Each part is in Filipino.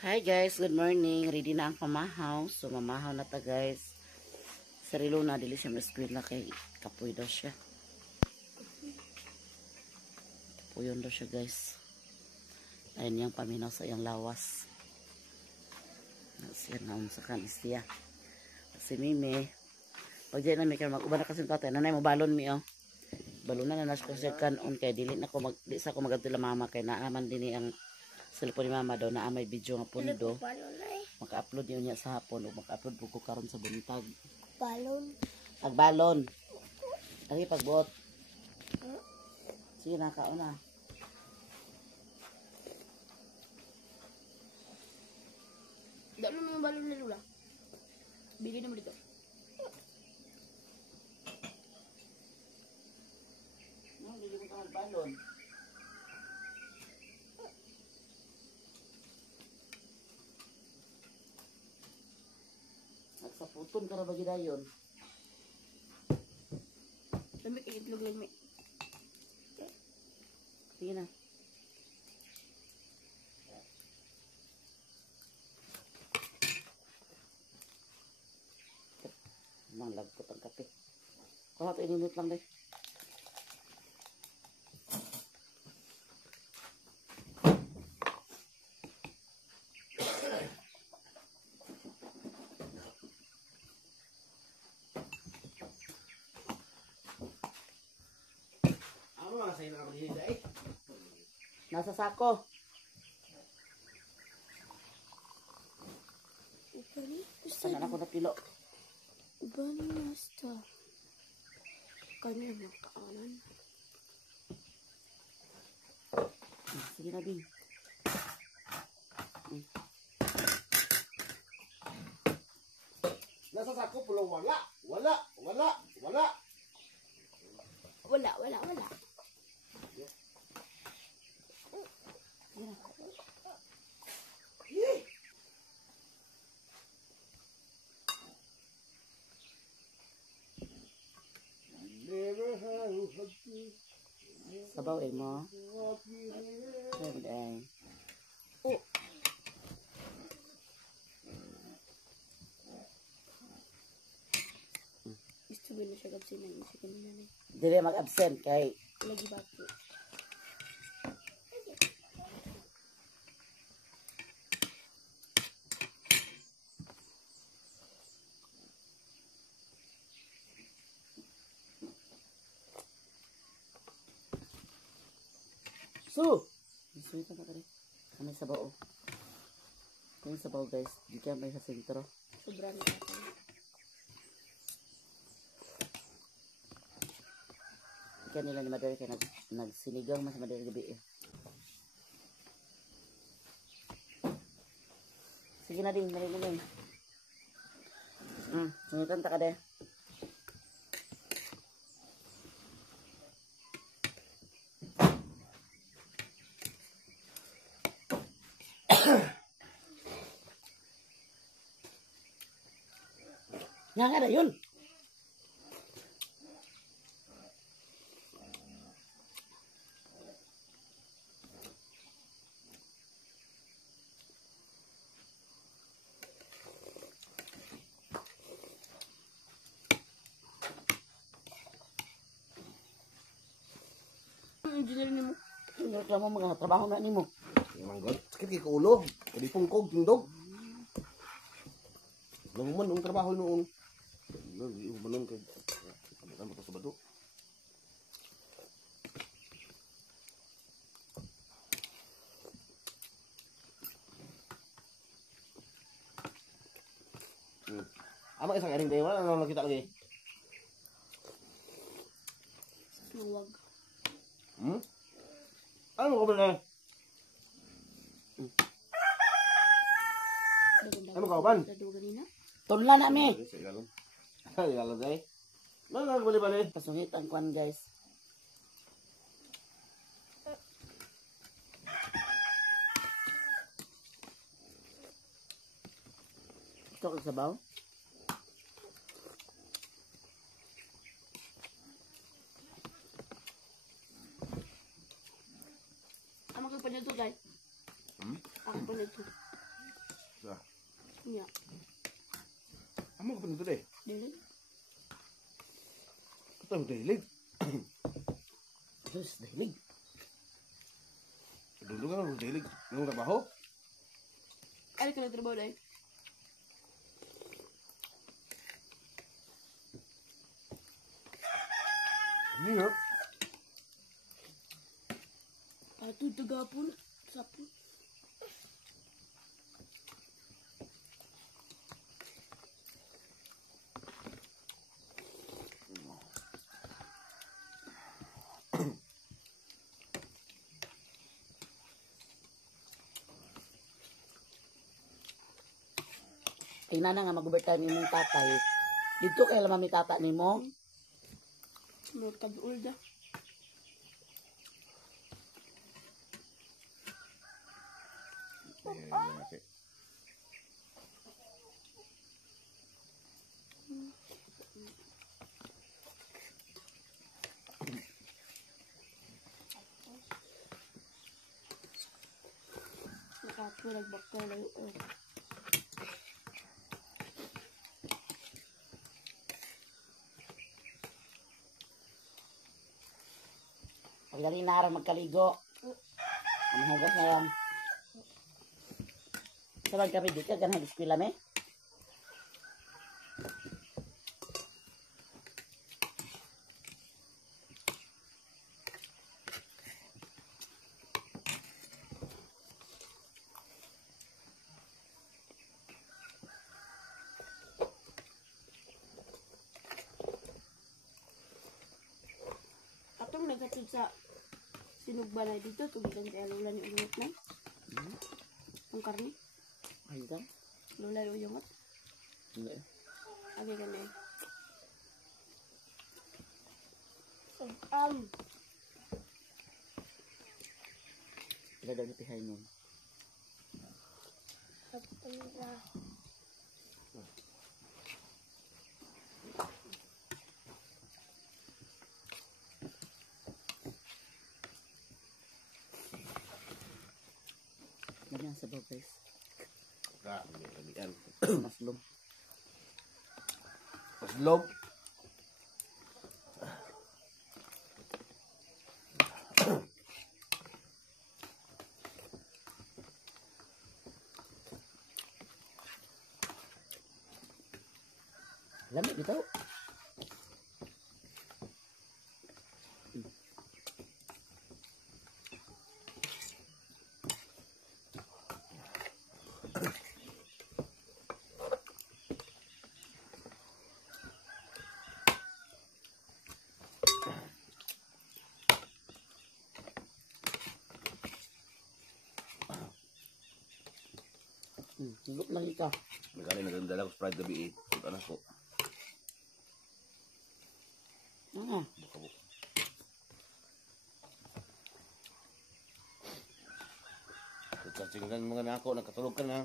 Hi guys, good morning. Ready na ang pamahaw. So mamahaw na ta guys. Sarilo na dili siya ma-squid kay kapoy daw siya. Kapoyon daw siya guys. Ayun yung paminaw sa iyang lawas. Siya naon sa kanisya. Si Mimi. Pag dyan na may mag-uba na kasi tatay. Nanay mo balon mi oh. Balon na nanas ko siya kanon kay dili na ko di sa ko magadto la mama kay naaman din ang cellphone ni mama daw na may video nga pundo. Maka-upload niyo niya sa hapon o maka-upload po ko karon sa buntag. Balon. Pagbalon. Lagi pagbuot. Sige na kauna. Dalo mo yung balon ni Lula. Bili naman dito. No, hindi mo ka magbalon. Nagsaputon ka na ba gidayon? Lamig ang itlog lang may. Sige na. Malagkot ang kape. Kung ito ininit lang deh. Nasa sako. Ubani? Saan ako napilo? Ubani basta. Kanya mo kaanan. Sige na din. Nasa sako pulong wala. Wala. Wala. Wala. Wala, wala, wala. Sabaw eh mo. Sabaw eh. Oh. Gusto mo na siya kapsinan. Isa ka nila na. Dili mag-absent kay Lagi ba po? Su! Suwi ka na ka rin. Ano sabaw oh. Ito yung sabaw guys. Di ka may sa sentro. Sobra na ako. Ika nila ni Madari kaya nagsinigang mas Madari gabi eh. Sige na din, dali na din. Sungitan ta ka de. Nga nga na yun. Ang engineer ni mo. Yung reklamo mga trabaho na ni mo. Manggot. Sakit kay kaulo. Kadi pungkog tindog. Namuman ang trabaho noon. Manon kay ano pa sa bado. Ama isang aring tayo wala na nakita lagi. Huwag. Ano ko ba? Ano ka ban? Dado ganina? Tunla na mi. Sa ilalom. Sa ilalom day. Ano bali-bali? Pasungit ang kwan guys. Ito ka sabaw? Ang magkagpanyo to guys. Ang panyo to. Sa. Nya. Amo ka pinito eh. Dili. Ito ang dahilig. Sus, dahilig. Dulo ka ang dahilig. Nung trabaho. Ay ka nagtrabaho dahil. Hirap. Ato tagapon. Sapon. Tingnan na nga mag-overtime ni mong tatay. Dito kay lamang ni tata ni mo. Mga tag-old ah. Nakapulag bakal lang. Pagdali na araw magkaligo. Ang hugas na lang. Sabag kami dito, ganang eskwela me. Atong nagkatid sa sinugbanay dito, tugigan sa lula ni Uyungot na. Ang karni, Ay, ito. lula ni Uyungot. Hindi. Agi ka na eh. Ila daw nitihay nun. Ganyan sa baw guys. May kalian. Maslom. Paslog. Lamig ito. Higop lang ito. May kali nagdala ko Sprite gabi eh. Kung anak ko. Ah, Bukabuk. Kacacinggan mga nako. Nagkatulog ka na.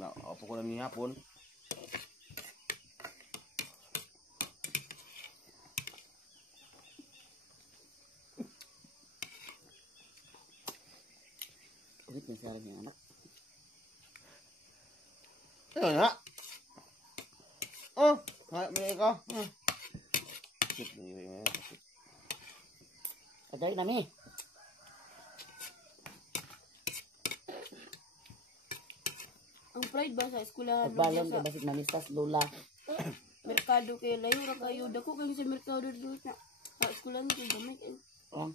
Naupo ko na ni hapon. ulit na siya rin yung anak. Ayun ha. Oh, may ka. Sakit na yun. Sakit. Aday na mi. Ang pride ba sa eskwelahan Pagbalon sa ka basit manistas lula. merkado kay layo ra kayo dako kay sa merkado dito na eskwelahan kay gamit Oh.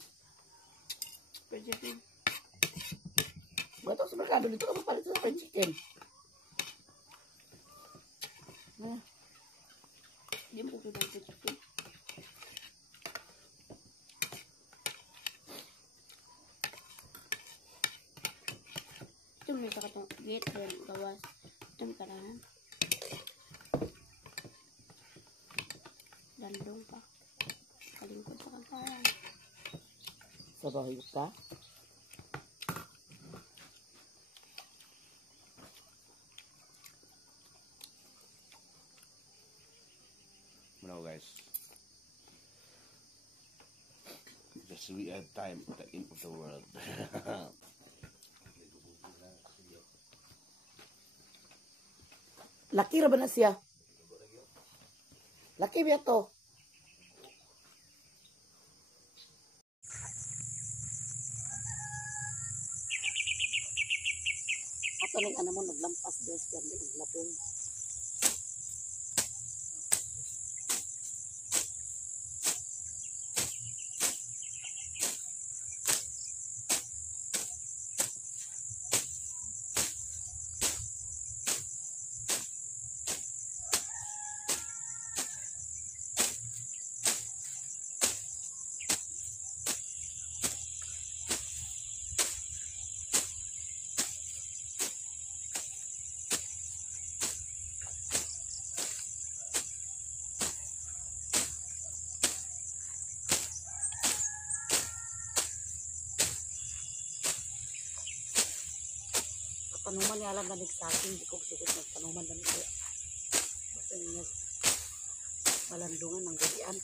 project. Bato sa merkado dito ka mapalit sa fried chicken. Ah, Di mo ko dito chicken. Ito may katong gate then gawas. Ito karahan. Dandong pa. Kalingkod sa kantaran. sa bahay ka. Now guys. Just we had time at the end of the world. Laki ra ba na siya? Laki ba to? Ato ning ano mo naglampas des diyan naglapong. Panuman niya alam ganig sa akin, di ko sigit nagpanuman dami kaya. Basta niya malandungan ng gabian.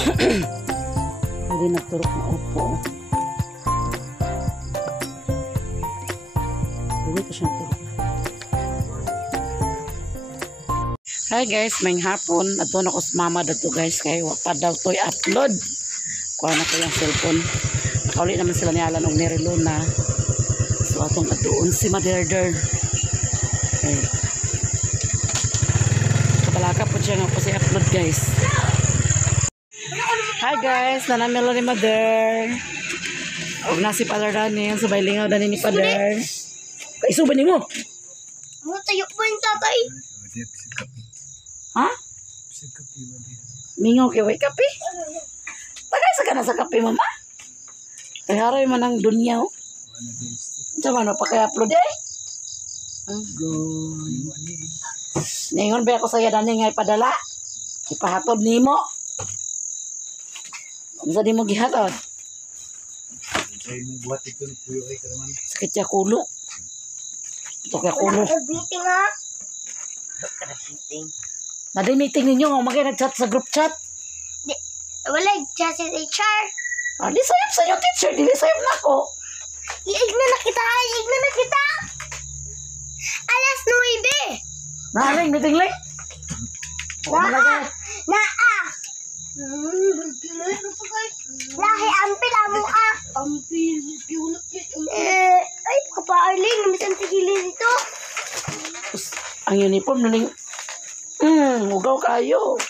Hindi nagturok na upo. Hindi ko siyang turok. Hi guys, may hapon. Ato na ko sa mama dato guys. Kaya wapa daw to'y upload. Kuha na ko yung cellphone. Nakauli naman sila ni Alan o ni Relona. So atong atuon si Maderder. Eh. Kabalaka po siya nga po si upload guys. Hi guys, nanamilo ni Mother. Huwag na si Father Daniel. Sabay lingaw dani ni Father. Kaisuban ni mo. Ano tayo po yung tatay? Ha? Mingaw kay way kape. Tagay sa kana sa kape mama. Kay haray man ang dunya. Sama no pa kay upload eh. Agoy. Ningon ba ako saya dani nga ipadala? Ipahatod nimo. Unsa di mo gihatod? Sakit siya kulo. Ito kaya kulo. Meeting ha? Nadi meeting ninyo nga magay nag-chat sa group chat. Wala, just si HR. Ah, di sayap sa iyo teacher, di sayap na ko. Iig na nakita. Alas 9. Naring meeting late. Naa. Lahi ampil amo ah. Ampil. Ay, kapaarling. Namisan tigilin dito. Ang uniform naling ugaw kayo.